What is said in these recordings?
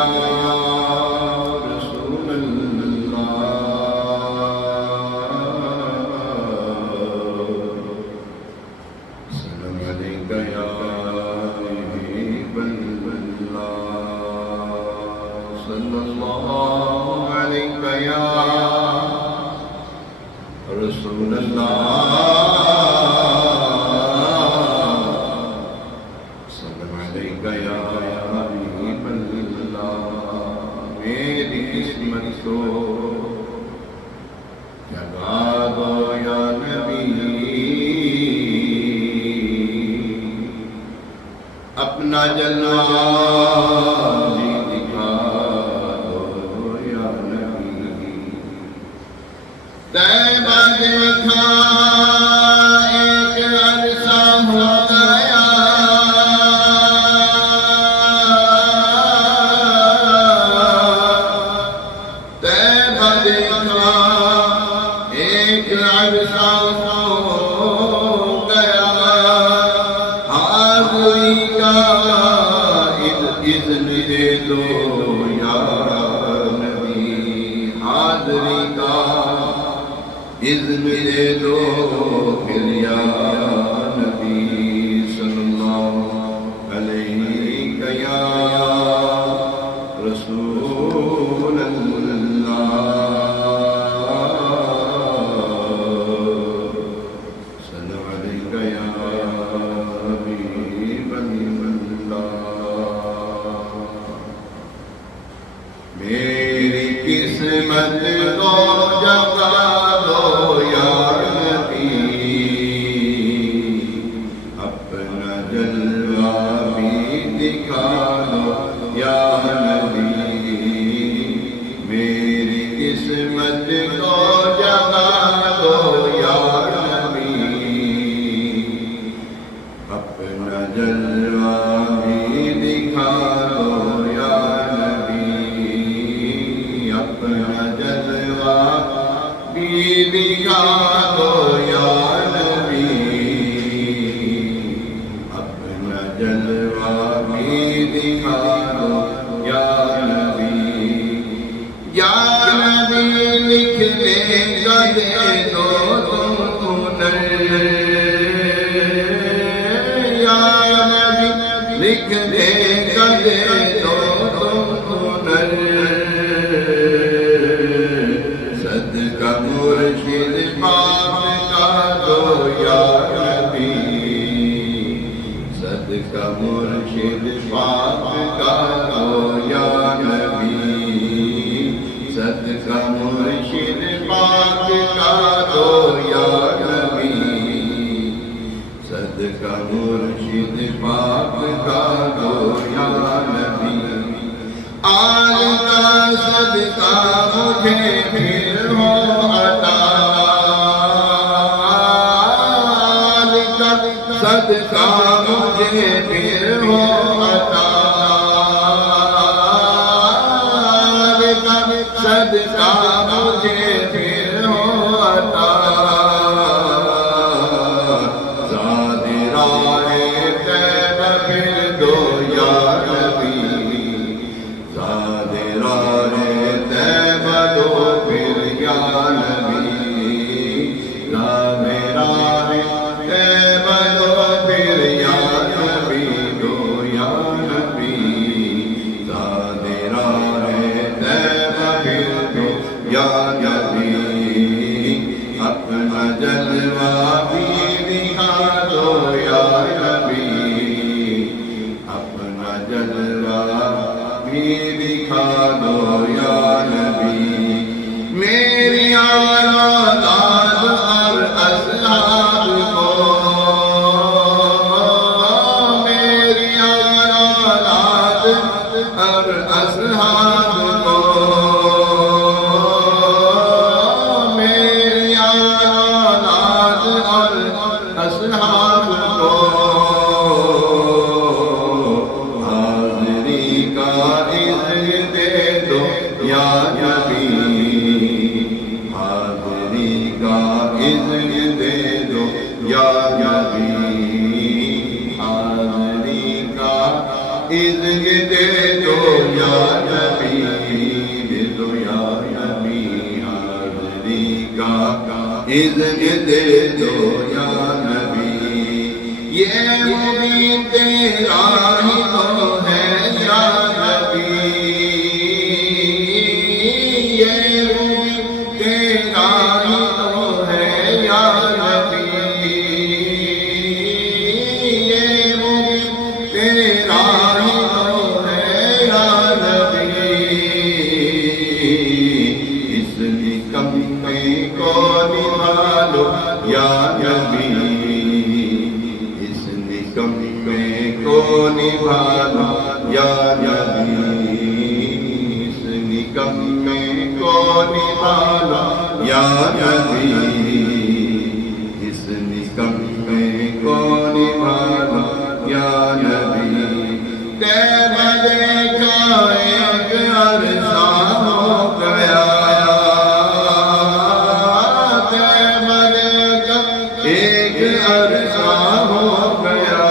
یا رسول اللہ سلام علیکہ یا حبیب اللہ صلی اللہ علیکہ یا رسول اللہ سلام علیکہ یا حبیب اللہ میری قسمت کو جگا دو یا نبی اپنا جلوہ بھی دکھا دو یا نبی طیبہ دیکھا ایک عرصہ ہو گیا طیبہ دیکھا ایک عرصہ ہو گیا حاضری کا اذن دے دو یا نبی حاضری کا اذن دے دو پھر یا نبی صلی اللہ علیہ یا رسول اللہ سلام علیکہ یا حبیب اللہ میری قسمت کو جگا دو یا نبی اپنا جلوہ بھی دکھا دو یا نبی میری قسمت کو جگا دو یا نبی اپنا جلوہ بھی دکھا دو یا نبی اپنا جلوہ بھی دکھا دو یا نبی اپنا جلوہ بھی دکھا دو یا نبی لکھ دے گا دے دو تم یا نبی لکھ دے گا دے دو تم صدقہ مرشد پاک کا دو یا نبی صدقہ مرشد پاک کا دو یا نبی صدقہ مرشد پاک کا دو یا نبی صدقہ مرشد پاک کا دو یا نبی آل کا صدقہ مجھے پھر ہو عطا آل کا صدقہ مجھے پھر ہو عطا آل کا صدقہ مجھے پھر ہو عطا زاد راہ طیبہ پھر دو یا نبی زاد راہ طیبہ دو پھر یا نبی زاد راہ طیبہ دو پھر یا نبی دو یا نبی زاد راہ طیبہ پھر دو یا نبی اپنا جلوہ بھی دکھا دو یا نبی اپنا جلوہ بھی دکھا دو یا نبی میری اولاد اور اصحاب کو میری اولاد اور اصحاب کو میری اولاد اور اصحاب کو حاضری کا اذن دے دو یا نبی حاضری کا اذن دے دو یا نبی حاضری کا اذن یہ دے دو یا نبی، دے دو یا نبی، حاضری کا اذن دے دو یا نبی، یہ مبین تیرا ہی تو ہے یا نبی، یہ مبین تیرا ہی تو ہے یا نبی، یہ مبین تیرا ہی تو ہے یا نبی، اس نکمے کو نبھا لو یا نبی، اس نکمے کو نبھا لو یا نبی، اس نکمے کو نبھا لو یا نبی، اس نکمے کو نبھا لو یا نبی، تیرے کا ایک عرصہ ہو گیا، تیرے کا ایک عرصہ ہو گیا،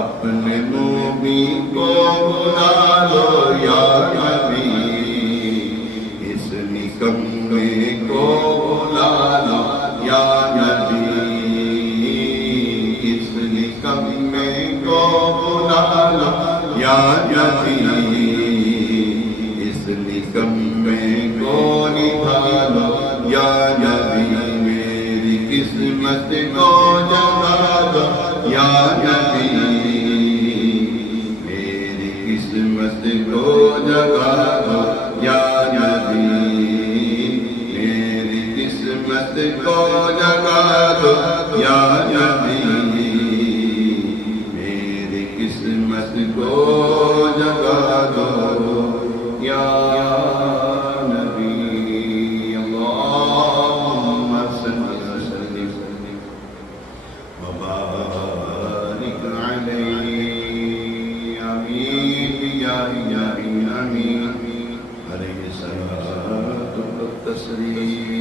اپنے مومن کو بلا لو یا نبی، اس نکمے کو بلا لو یا نبی، اس نکمے کو بلا لو یا نبی، اس نکمے کو نبھا لو یا نبی، میری قسمت کو جگا دو یا نبی، میری قسمت کو جگا دو یا نبی، میری قسمت کو جگا دو یا نبی، میری قسمت کو جگا دو یا نبی، اللہم صلی وسلم وبارک علیہ، آمین یا الہی آمین، علیہ الصلاۃ والتسلیم۔